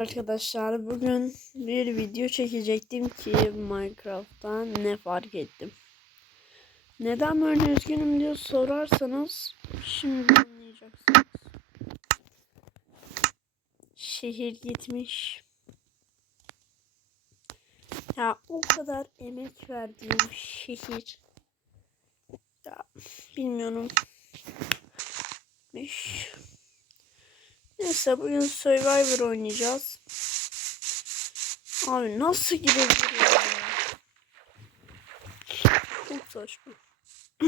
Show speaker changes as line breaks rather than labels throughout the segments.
Arkadaşlar bugün bir video çekecektim ki Minecraft'tan ne fark ettim. Neden böyle üzgünüm diye sorarsanız şimdi anlayacaksınız. Şehir gitmiş. Ya o kadar emek verdiğim şehir. Ya bilmiyorum. Miş. Neyse bugün Survivor oynayacağız. Abi nasıl girebilir ya? Çok saçma.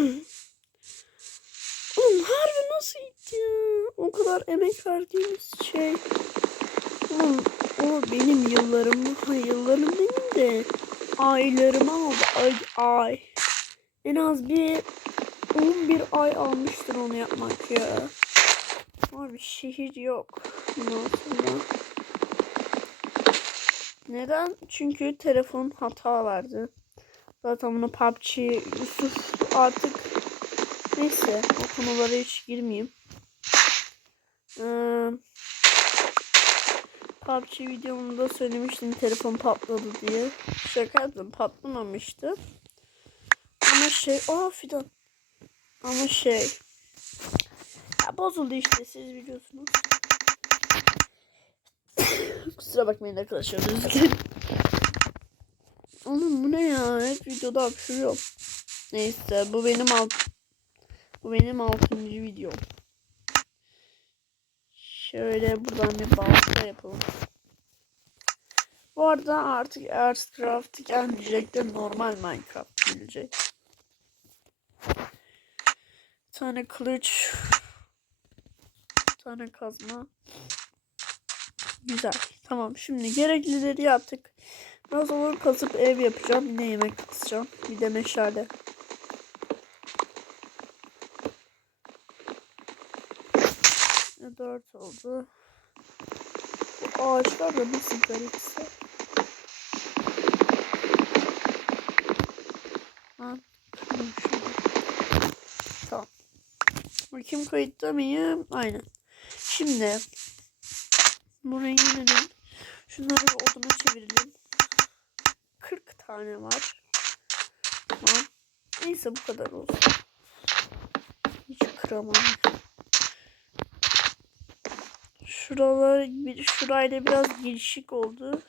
Oğlum harbi nasıl gitti ya? O kadar emek verdiğimiz şey. Oğlum o benim yıllarım. Ha, yıllarım benim de. Aylarımı aldı. Ay ay. En az bir 11 ay almıştır onu yapmak ya. Abi şehir yok. Neden? Çünkü telefon hata verdi. Zaten bunu PUBG, Yusuf artık neyse o konulara hiç girmeyeyim. Ee, PUBG videomda söylemiştim telefon patladı diye. Şaka yaptım patlamamıştı. Ama şey, aa fidan. Ama şey, bozuldu işte siz biliyorsunuz. Kusura bakmayın arkadaşlar üzgünüm. Oğlum bu ne ya? Hep videoda hapşırıyorum. Neyse bu benim alt bu benim altıncı videom. Şöyle buradan bir balta yapalım. Bu arada artık Earthcraft gelmeyecek de normal Minecraft gelecek. Bir tane kılıç tane kazma. Güzel. Tamam. Şimdi gereklileri yaptık. Biraz olur kazıp ev yapacağım. Ne yemek kısacağım. Bir de meşale. Dört oldu. Bu ağaçlar da nasıl garipse. Şunu. Tamam. Bakayım kayıtta mıyım? Aynen. Şimdi buraya inelim. Şunları bir oduna çevirelim. 40 tane var. Tamam. Neyse bu kadar olsun. Hiç kıramam. Şuralar bir şurayla biraz girişik oldu.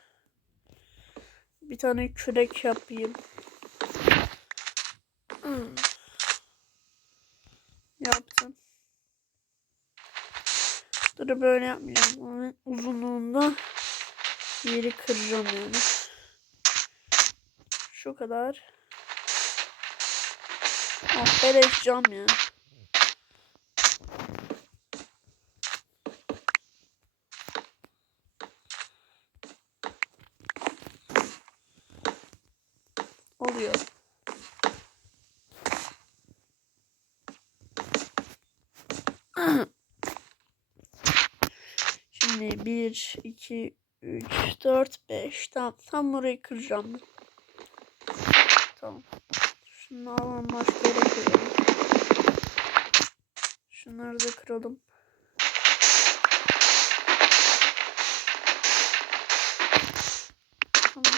Bir tane kürek yapayım. Hmm. Yaptım. Dur böyle yapmayacağım. Uzunluğunda yeri kıracağım yani. Şu kadar. Ah beleş cam ya. Oluyor. Şimdi 1, 2, 3, 4, 5. Tamam. Tam burayı kıracağım. Tamam. Şunu alalım başka yere koyalım. Şunları da kıralım. Tamam.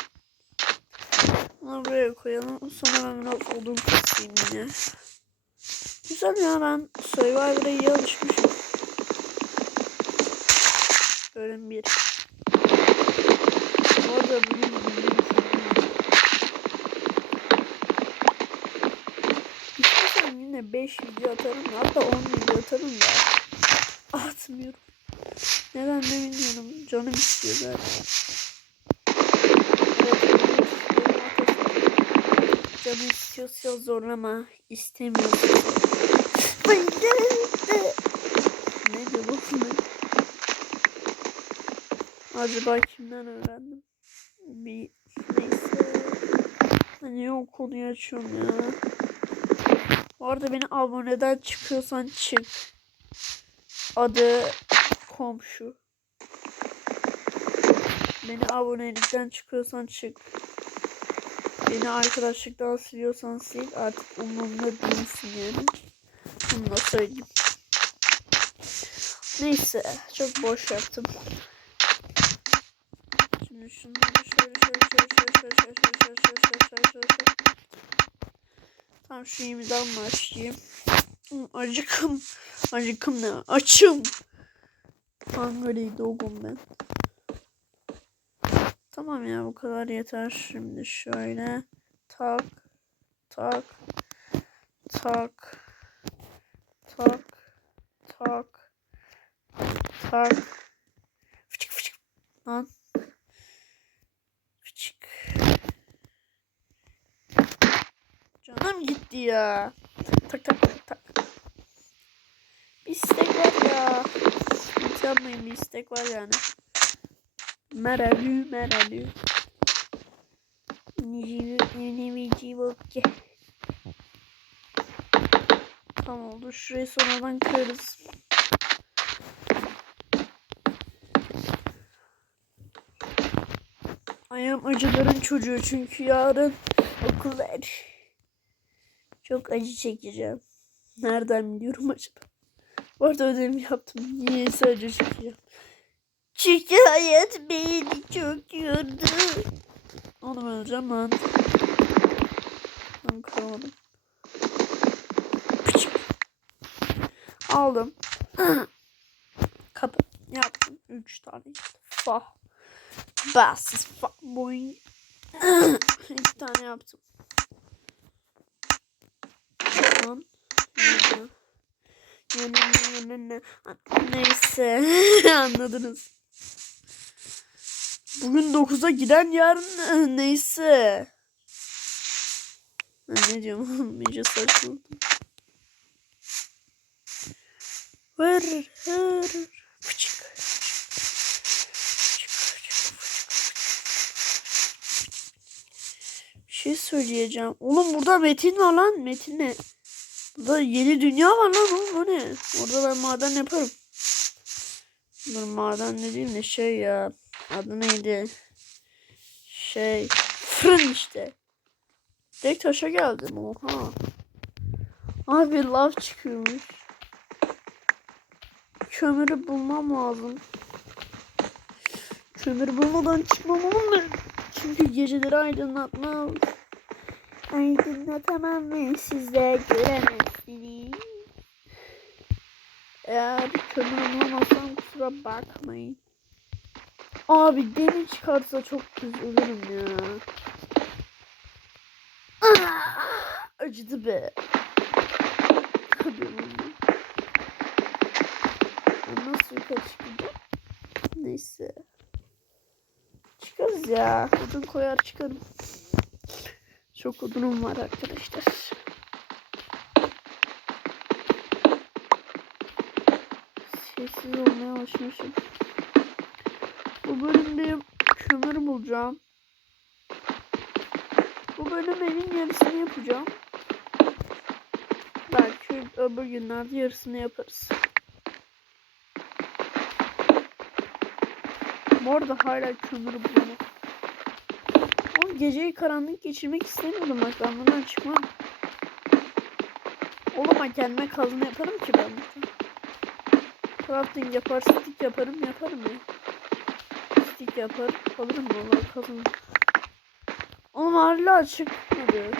Bunları buraya koyalım. Sonra ben biraz odun keseyim yine. Güzel ya ben Survivor'a iyi alışmışım. Bölüm 1. Bu arada bugün İstersen yine 5 video atarım hatta 10 video atarım da atmıyorum. Neden de bilmiyorum. Canım istiyor zaten. Canım istiyorsa zorlama. İstemiyorsa. ne diyor bu? Acaba kimden öğrendim? Bir neyse. Hani o konuyu açıyorum ya. Bu arada beni aboneden çıkıyorsan çık. Adı komşu. Beni abonelikten çıkıyorsan çık. Beni arkadaşlıktan siliyorsan sil. Artık umurumda değilsin yani. Bunu da söyleyeyim. Neyse. Çok boş yaptım. Şunları şöyle şöyle şöyle şöyle şöyle şöyle şöyle şöyle şöyle şöyle şöyle şöyle. Tamam şu imdan başlayayım. Acıkım. Acıkım ne? Açım. Hungry dogum ben. Tamam ya bu kadar yeter. Şimdi şöyle tak tak tak tak tak tak fıçık fıçık lan fıçık canım gitti ya tak tak tak tak bir istek var ya hiç yapmayın bir istek var yani merhaba merhaba Nici bakki. Tamam oldu. Şurayı sonradan kırarız. Ayağım acıların çocuğu çünkü yarın okul var. Çok acı çekeceğim. Nereden biliyorum acaba? Bu arada yaptım. Niyeyse acı çekeceğim. Çünkü hayat beni çok yordu. Oğlum öleceğim lan. Ben kıramadım. Aldım. Kapı. Yaptım. Üç tane. Fa. Bassız fa. Boing. İki tane yaptım. Tamam. Neyse. Anladınız. Bugün 9'a giden yarın neyse. Ben ne diyorum iyice saçmaladım. Vır. Fıçık. Bir şey söyleyeceğim. Oğlum burada Metin var lan. Metin ne? Burada yeni dünya var lan oğlum o ne? Orada ben maden yaparım. Dur maden dediğim de şey ya. Adı neydi? Şey. Fırın işte. Direkt taşa geldim. Oha. Abi lav çıkıyormuş. Kömürü bulmam lazım. Kömür bulmadan çıkmam olur Çünkü geceleri aydınlatmam. Aydınlatamam mı size göremezsiniz. Eğer kömür bulamazsam kusura bakmayın. Abi demir çıkarsa çok üzülürüm ya. Ah, acıdı be. Nasıl yukarı çıkacağım? Neyse. Çıkarız ya. Odun koyar çıkarım. Çok odunum var arkadaşlar. Sessiz olmaya başlamışım. Bu bölümde kömür bulacağım. Bu bölüm evin yarısını yapacağım. Belki öbür günlerde yarısını yaparız. Bu arada hala kömür bulamadım. Geceyi karanlık geçirmek istemiyordum bak ben buradan çıkmam. Ben kendime kazma yaparım ki ben. Crafting yapar, stick yaparım yaparım ya. Stick yapar, alırım vallahi kazma. Oğlum hala çıkmadı.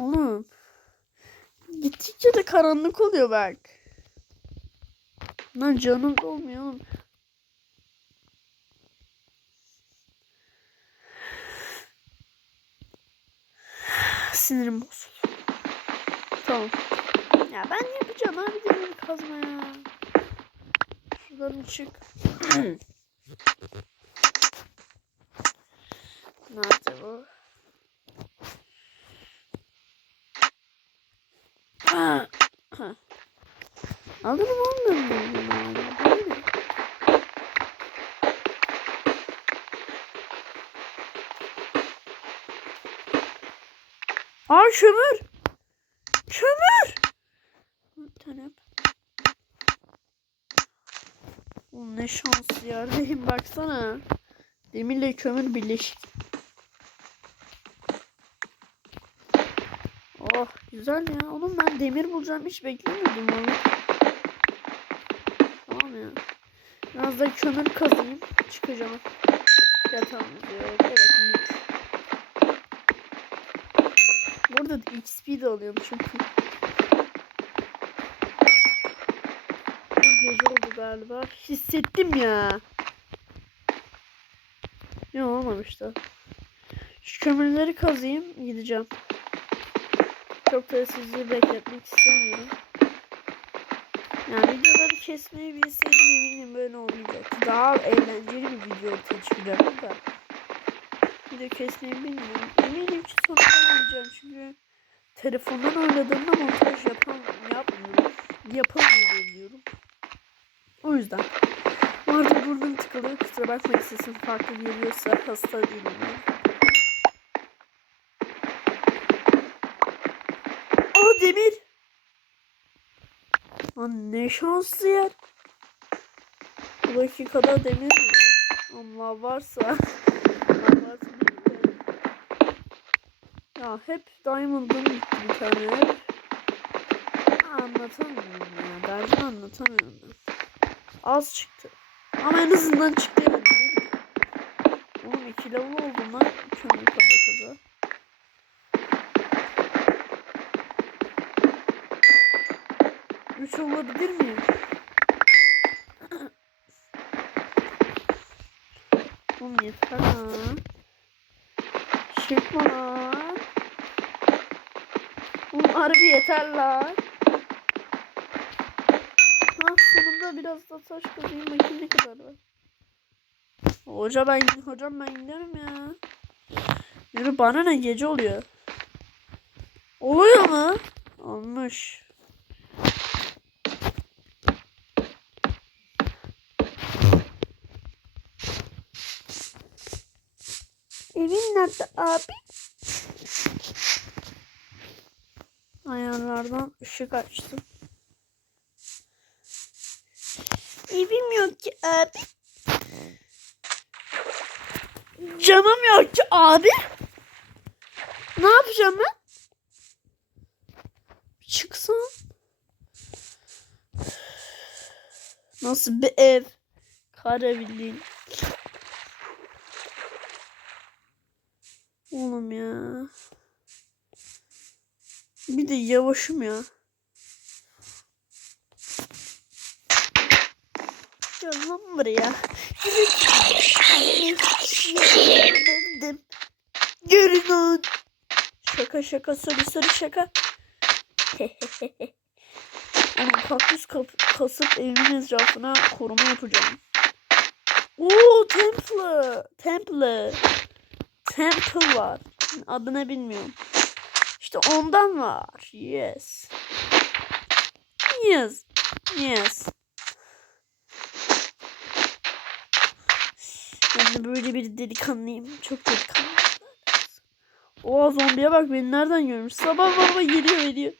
Oğlum. Gittikçe de karanlık oluyor bak. Lan canım dolmuyor oğlum. Sinirim bozuldu. Tamam. Ya ben yapacağım abi demir kazma ya. Şuradan çık. Nerede bu? Alırım onları buldum abi. Değil mi? Aa kömür. Kömür. Bir ne şans ya. Baksana. Demirle kömür birleşik. Oh güzel ya. Oğlum ben demir bulacağım hiç beklemiyordum onu. Tamam ya. Biraz da kömür kazayım. Çıkacağım. Yatağımız yok. Evet. Mis. Burada da XP de alıyorum çünkü. Bir gece oldu galiba. Hissettim ya. Yok olmamış da. Şu kömürleri kazayım gideceğim. Çok da sizi bekletmek istemiyorum. Yani videoları kesmeyi bilseydim eminim böyle olmayacaktı. Daha eğlenceli bir video ortaya çıkacaktı da. Video kesmeyi bilmiyorum. Eminim ki sonradan oynayacağım çünkü telefondan oynadığımda montaj yapam yapmıyorum. Yapamıyorum diye biliyorum. O yüzden. Bu arada burnum tıkalı. Kusura bakmayın sesim farklı geliyorsa hasta değilim. Aa demir. Lan ne şanslı yer. Bu dakikada demir mi? Allah varsa. Allah varsa bilmiyorum. Ya hep diamond'ım gitti bir tane. Anlatamıyorum ya. Derdim anlatamıyorum ben. Az çıktı. Ama en azından çıktı diyeyim. Oğlum iki level oldum lan. Kömür kaza kaza. Üç olabilir miyim? Oğlum yeter lan. Çıkma harbi yeter lan. Ha sonunda biraz da taş kazayım bakayım ne kadar var. Hoca ben hocam ben giderim ya. Yürü bana ne gece oluyor. Oluyor mu? Olmuş. Evin nerede abi? Ayarlardan ışık açtım. Evim yok ki abi. Camım yok ki abi. Ne yapacağım ben? Çıksam. Nasıl bir ev? Kara bildiğin. Oğlum ya. Bir de yavaşım ya. Gel lan buraya. Dedim. Görün lan. Şaka şaka soru soru şaka. Ama kaktüs kap- kasıp evimin etrafına koruma yapacağım. Oo temple. Temple. Temple var. Adını bilmiyorum. İşte ondan var. Yes. Yes. Yes. Ben de böyle bir delikanlıyım. Çok delikanlı. Oha zombiye bak beni nereden görmüş. Sabah baba geliyor geliyor.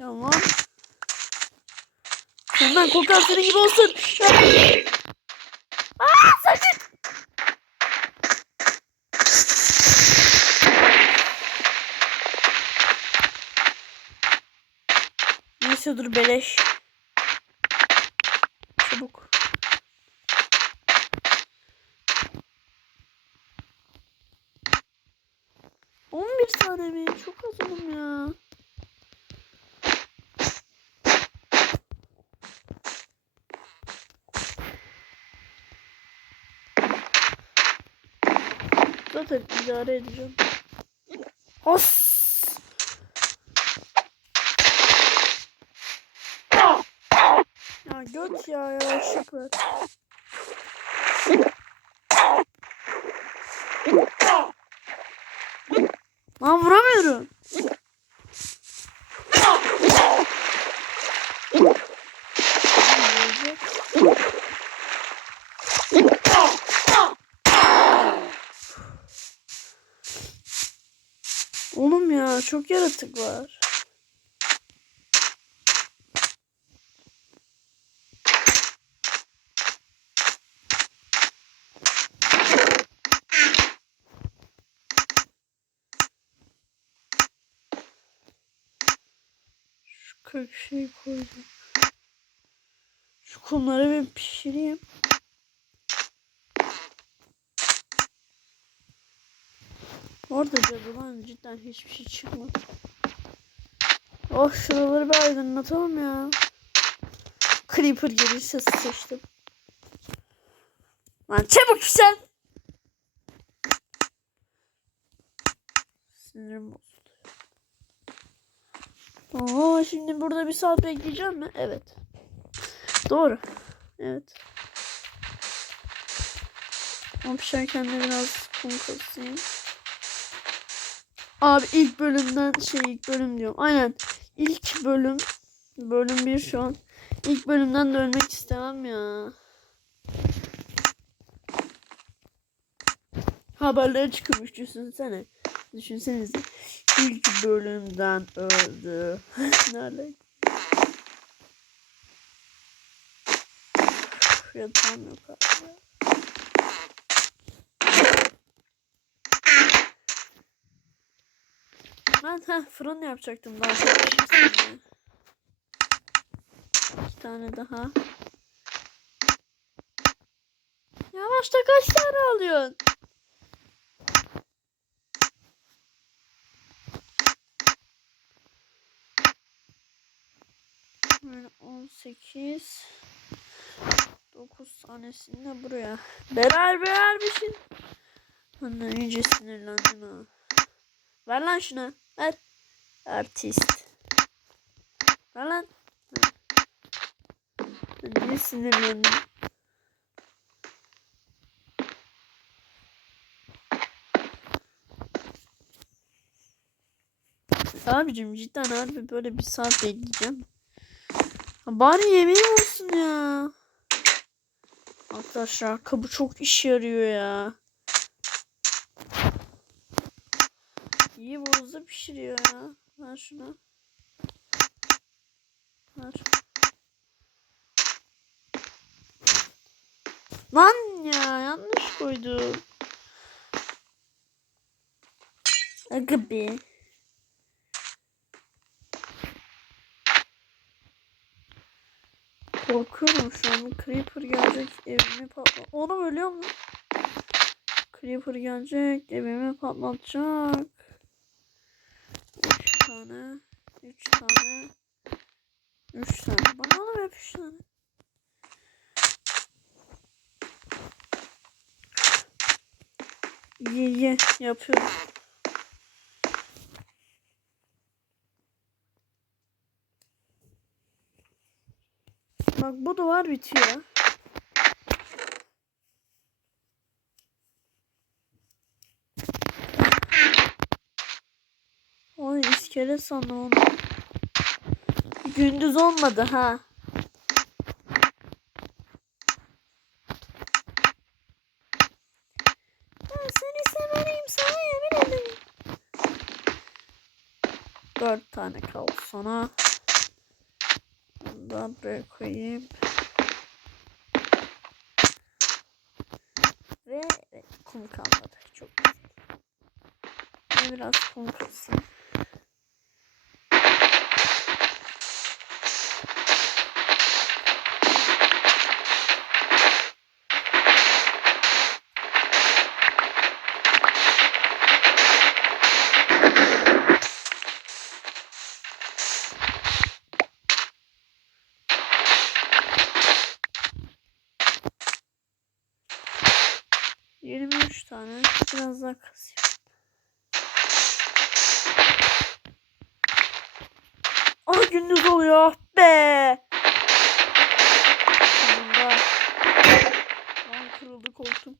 Lan. Senden kokan senin gibi olsun. Aa sakın. Neyse dur beleş. Çabuk. Çok az oğlum ya. Zaten idare edeceğim. Has. Göt ya ya ışık ver. Lan vuramıyorum. Oğlum ya çok yaratık var. Kök şeyi koydum. Şu kumları bir pişireyim. Orada cadıdan cidden hiçbir şey çıkmadı. Oh şuraları bir aydınlatalım ya. Creeper gelirse sıçtım. Lan çabuk sen. Sinirim bozuldu. Oo şimdi burada bir saat bekleyeceğim mi? Evet. Doğru. Evet. Ama pişerken de biraz kum kasayım. Abi ilk bölümden şey ilk bölüm diyorum. Aynen. İlk bölüm. Bölüm 1 şu an. İlk bölümden de ölmek istemem ya. Haberlere çıkmış düşünsene. Düşünsenize. İlk bölümden öldü. Nerede? Yatağım yok abi. Ben heh, fırın yapacaktım daha diye. İki tane daha. Yavaşta kaç tane alıyorsun? Böyle 18 9 tanesini de buraya. Berer berer bir şey. Anne iyice sinirlendim ha. Ver lan şunu. Ver. Artist. Ver lan. Ben Niye sinirlendim? Abicim cidden harbi böyle bir saat bekleyeceğim. Bari yemeğim olsun ya. Arkadaşlar kabı çok iş yarıyor ya. İyi hızlı pişiriyor ya. Ver şunu. Ver. Lan ya yanlış koydum. Aga Korkuyorum şu an. Creeper gelecek evimi patlat. Oğlum ölüyor mu? Creeper gelecek evimi patlatacak. Üç tane. Üç tane. Üç tane. Bana da hep üç tane. Ye ye yapıyorum. Bak bu duvar bitiyor. Oy iskelet sandım onu. Gündüz olmadı ha. Seni severim sana yemin ederim. Dört tane kaldı sana. Da buraya. Ve evet, kum kalmadı. Çok güzel. Ben biraz kum kasayım. Yirmi üç tane. Daha kasayım. Ah gündüz oluyor be. Sonunda. Kırıldı korktum.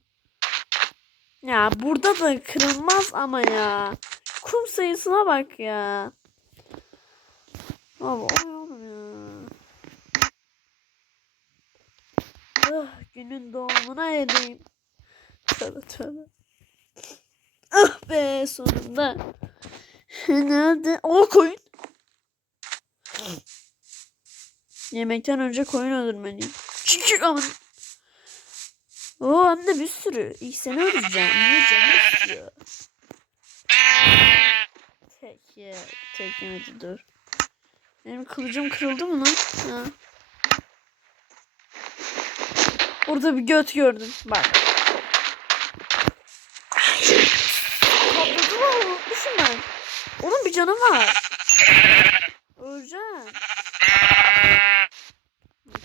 Ya burada da kırılmaz ama ya. Kum sayısına bak ya. Abi o ne oğlum ya. Ah, günün doğumuna edeyim. Tövbe tövbe. Be sonunda. Nerede? O koyun. Yemekten önce koyun öldürmeliyim. Çünkü aman. Oo hem de bir sürü. İlk seni öldüreceğim. Niye canım istiyor? Tek ye. Tek yemedi dur. Benim kılıcım kırıldı mı lan? Ha. Orada bir göt gördüm. Bak. Patladı mı? Unutmuşum ben. Onun bir canı var. Öleceğim.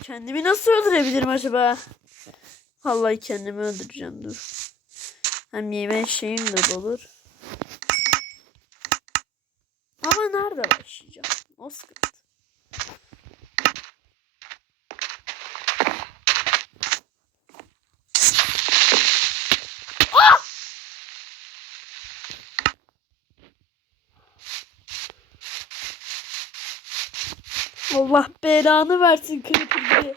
Kendimi nasıl öldürebilirim acaba? Vallahi kendimi öldüreceğim dur. Hem yeme şeyim de olur. Ama nerede başlayacağım? O. Allah belanı versin Creeper gibi.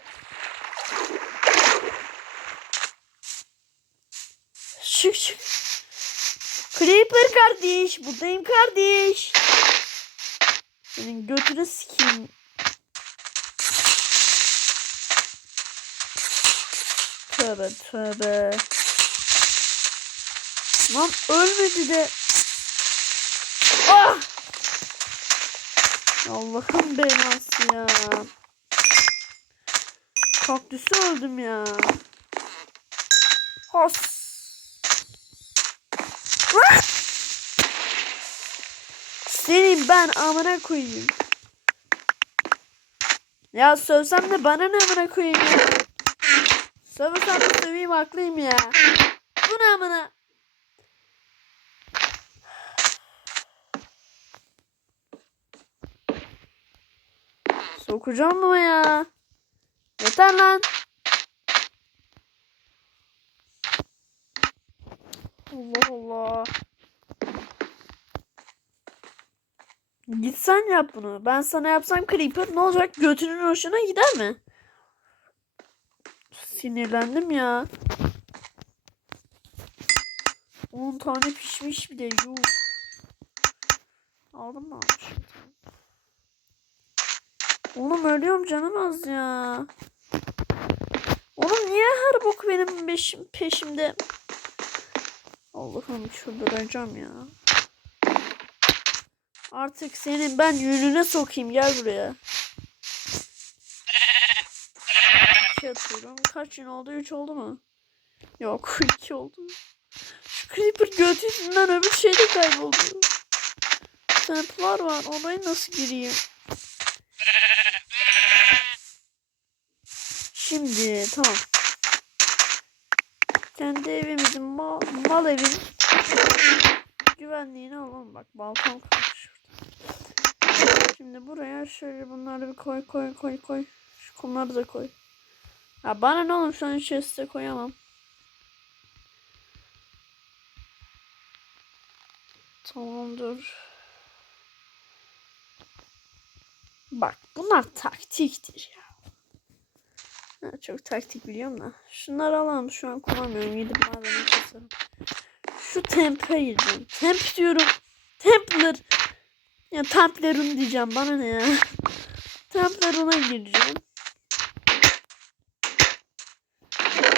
Çık çık. Creeper kardeş. Buradayım kardeş. Senin götünü sikeyim. Tövbe tövbe. Lan ölmedi de. Ah! Allah'ın belası ya. Kaktüsü öldüm ya. Has. Senin ben amına koyayım. Ya sövsem de bana ne amına koyayım ya. Sövsem de söveyim haklıyım ya. Bu ne amına. Sokacağım mı ya? Yeter lan. Allah Allah. Git sen yap bunu. Ben sana yapsam Creeper ne olacak? Götünün hoşuna gider mi? Sinirlendim ya. 10 tane pişmiş bir de. Yuh. Aldım mı almışım? Oğlum ölüyorum canım az ya. Oğlum niye her bok benim peşim, peşimde? Allah'ım çıldıracağım ya. Artık senin ben yönüne sokayım gel buraya. İki atıyorum. Kaç yün oldu? Üç oldu mu? Yok iki oldu. Şu Creeper göt yüzünden öbür şey de kayboldu. Templar var. Oraya nasıl gireyim? Şimdi tamam. Kendi evimizin mal, mal evin güvenliğini alalım. Bak balkon kalmış şurada. Şimdi buraya şöyle bunları bir koy koy koy koy. Şu kumları da koy. Ya bana ne oğlum şu an chest'e koyamam. Tamamdır. Bak bunlar taktiktir ya. Ha, çok taktik biliyorum da. Şunları alalım şu an kullanmıyorum. Gidip madeni keserim. Şu temp'e gireceğim. Temp diyorum. Templar. Ya Templar'ın diyeceğim. Bana ne ya. Templar'ına gireceğim.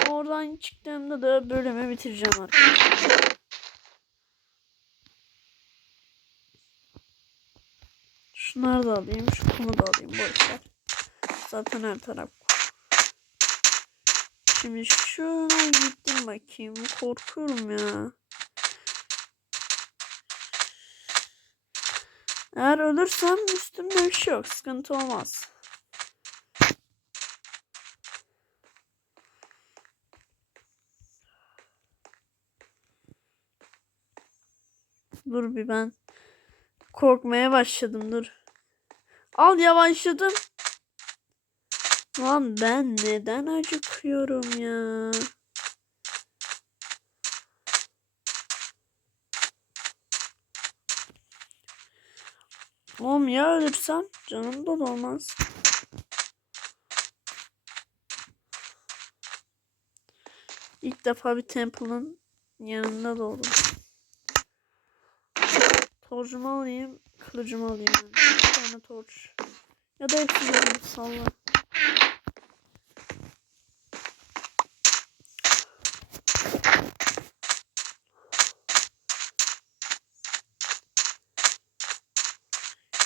Oradan çıktığımda da bölümü bitireceğim arkadaşlar. Şunları da alayım. Şu kumu da alayım. Boşver. Zaten her taraf Şimdi şuna gittim bakayım. Korkuyorum ya. Eğer ölürsem üstümde bir şey yok. Sıkıntı olmaz. Dur bir ben korkmaya başladım dur. Al yavaşladım. Lan ben neden acıkıyorum ya? Oğlum ya ölürsem canım da olmaz. İlk defa bir temple'ın yanında doğdum. Torcumu alayım, kılıcımı alayım. Bir tane torç. Ya da hepsini salla.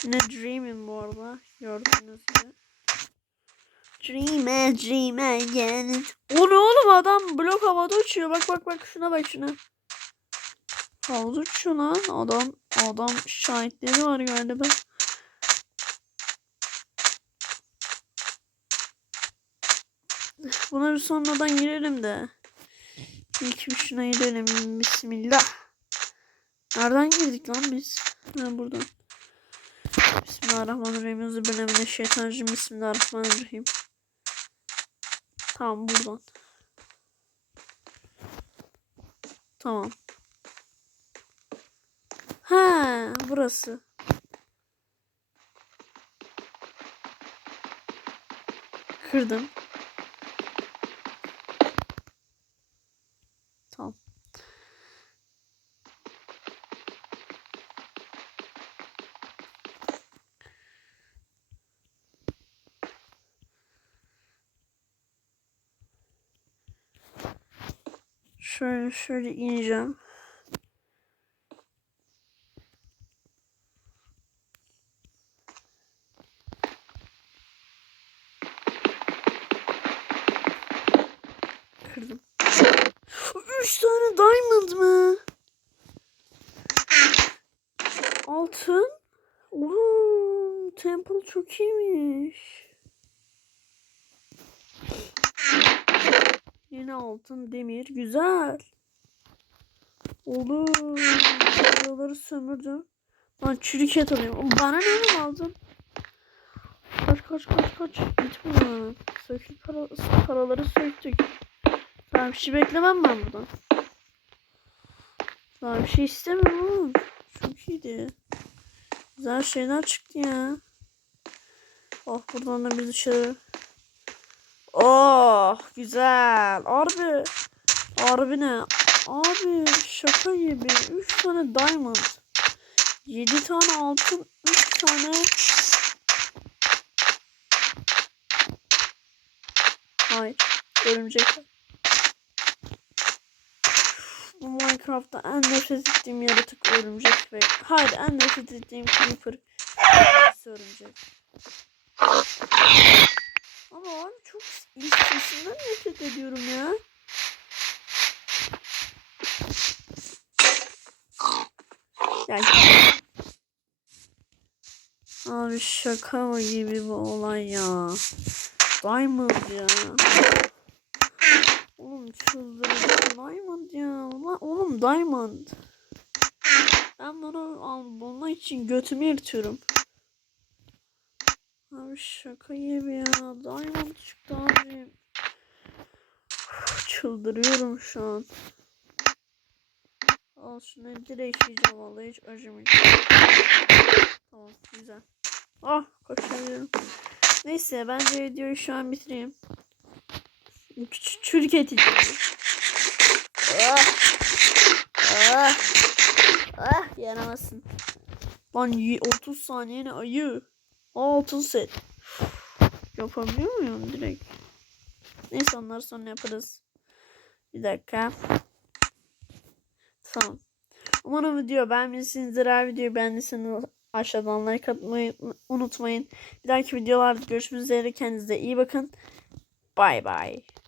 Yine Dream'im bu arada. Gördüğünüz gibi. Dream a dream again. O ne oğlum adam blok havada uçuyor. Bak bak bak şuna bak şuna. Havada uçuyor lan. Adam adam şahitleri var galiba. Bir sonradan girelim de. İlk bir şuna girelim. Bismillah. Nereden girdik lan biz? Ha buradan. Bismillahirrahmanirrahim. Euzubillahimineşşeytanirracim. Bismillahirrahmanirrahim. Tamam buradan. Tamam. Ha, burası. Kırdım. Tamam. Şöyle ineceğim. Kırdım. Üç tane diamond mı? Altın. Oğlum temple çok iyiymiş. Yine altın, demir. Güzel. Oğlum. Buraları sömürdüm. Lan çürük et alayım. Bana ne aldın? Kaç kaç kaç kaç. Gitme lan. Sökük para, paraları söktük. Daha bir şey beklemem ben buradan. Daha bir şey istemiyorum. Çok iyiydi. Güzel şeyler çıktı ya. Oh buradan da bir dışarı. Oh güzel. Harbi. Harbi ne? Abi şaka gibi. 3 tane diamond. 7 tane altın. 3 tane. Hayır. Örümcek. Bu Minecraft'ta en nefret ettiğim yaratık örümcek ve hayır en nefret ettiğim creeper örümcek. Ama abi çok ilk sesinden nefret ediyorum ya. Ya Abi şaka mı gibi bu olay ya. Diamond ya. Oğlum çıldıracağım. Diamond ya. Ulan oğlum Diamond. Ben bunu al, bunun için götümü yırtıyorum. Abi şaka gibi ya. Diamond çıktı abi. Çıldırıyorum şu an. Al şunu direkt yiyeceğim vallahi hiç acımayacağım. Tamam güzel. Ah koşabilirim. Neyse bence videoyu şu an bitireyim. Küçük çürük eti. Ah. Ah. Ah yanamazsın. Lan y- 30 saniyene ayı. Altın set. Yapabiliyor muyum direkt? Neyse onları sonra yaparız. Bir dakika. Tamam. Umarım video beğenmişsinizdir. Eğer videoyu beğendiyseniz aşağıdan like atmayı unutmayın. Bir dahaki videolarda görüşmek üzere. Kendinize iyi bakın. Bye bye.